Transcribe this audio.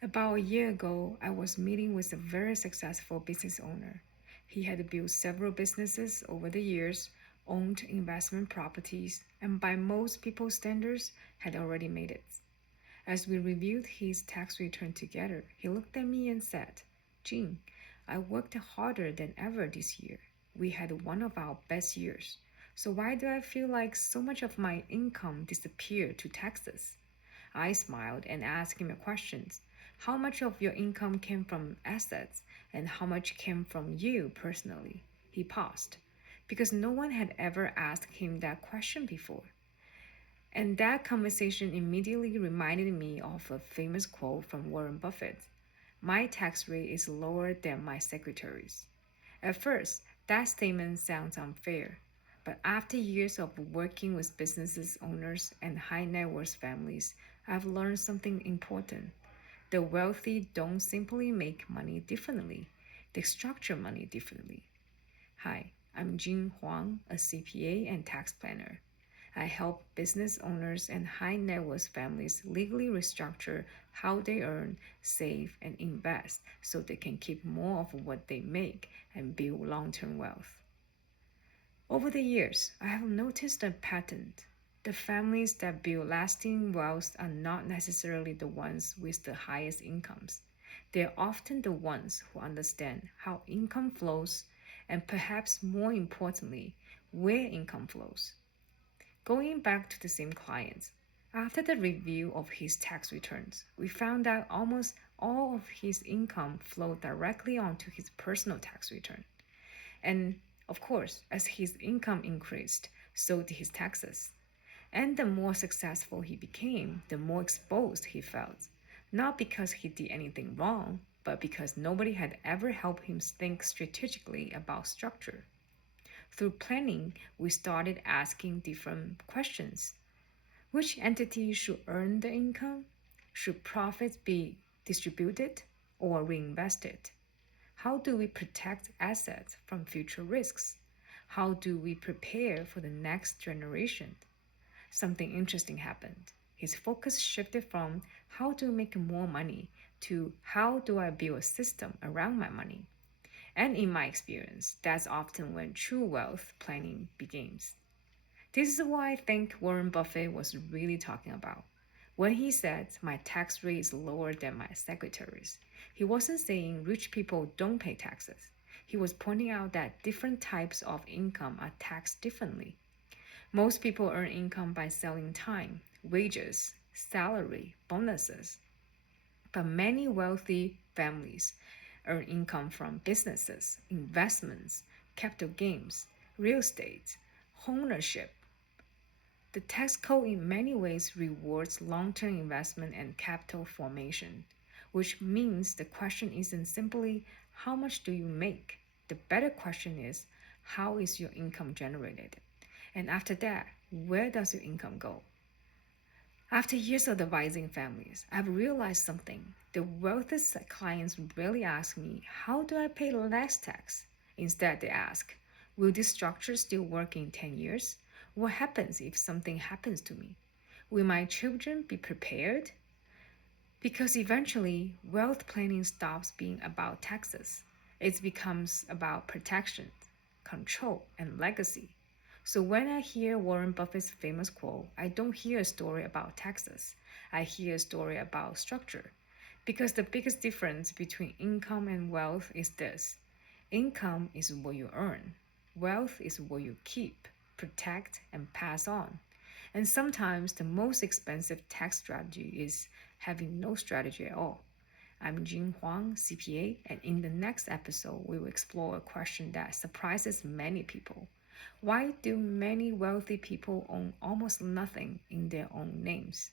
About a year ago, I was meeting with a very successful business owner. He had built several businesses over the years, owned investment properties, and by most people's standards, had already made it. As we reviewed his tax return together, he looked at me and said, Jean, I worked harder than ever this year. We had one of our best years. So why do I feel like so much of my income disappeared to taxes? I smiled and asked him a question. How much of your income came from assets and how much came from you personally? He paused because no one had ever asked him that question before. And that conversation immediately reminded me of a famous quote from Warren Buffett. My tax rate is lower than my secretary's. At first, that statement sounds unfair, but after years of working with businesses owners and high net worth families, I've learned something important. The wealthy don't simply make money differently, they structure money differently. Hi, I'm Jing Huang, a CPA and tax planner. I help business owners and high net worth families legally restructure how they earn, save, and invest so they can keep more of what they make and build long term wealth. Over the years, I have noticed a pattern. The families that build lasting wealth are not necessarily the ones with the highest incomes. They're often the ones who understand how income flows and perhaps more importantly, where income flows. Going back to the same client, after the review of his tax returns, we found out almost all of his income flowed directly onto his personal tax return. And of course, as his income increased, so did his taxes. And the more successful he became, the more exposed he felt. Not because he did anything wrong, but because nobody had ever helped him think strategically about structure. Through planning, we started asking different questions. Which entity should earn the income? Should profits be distributed or reinvested? How do we protect assets from future risks? How do we prepare for the next generation? Something interesting happened. His focus shifted from how to make more money to how do I build a system around my money? And in my experience, that's often when true wealth planning begins. This is what I think Warren Buffett was really talking about. When he said my tax rate is lower than my secretary's, he wasn't saying rich people don't pay taxes. He was pointing out that different types of income are taxed differently. Most people earn income by selling time, wages, salary, bonuses. But many wealthy families earn income from businesses, investments, capital gains, real estate, ownership. The tax code in many ways rewards long term investment and capital formation, which means the question isn't simply how much do you make? The better question is how is your income generated? And after that, where does your income go? After years of advising families, I've realized something. The wealthiest clients rarely ask me, how do I pay less tax? Instead, they ask, will this structure still work in 10 years? What happens if something happens to me? Will my children be prepared? Because eventually, wealth planning stops being about taxes. It becomes about protection, control, and legacy. So when I hear Warren Buffett's famous quote, I don't hear a story about taxes. I hear a story about structure. Because the biggest difference between income and wealth is this: income is what you earn, wealth is what you keep, protect, and pass on. And sometimes the most expensive tax strategy is having no strategy at all. I'm Jing Huang, CPA, and in the next episode, we will explore a question that surprises many people. Why do many wealthy people own almost nothing in their own names?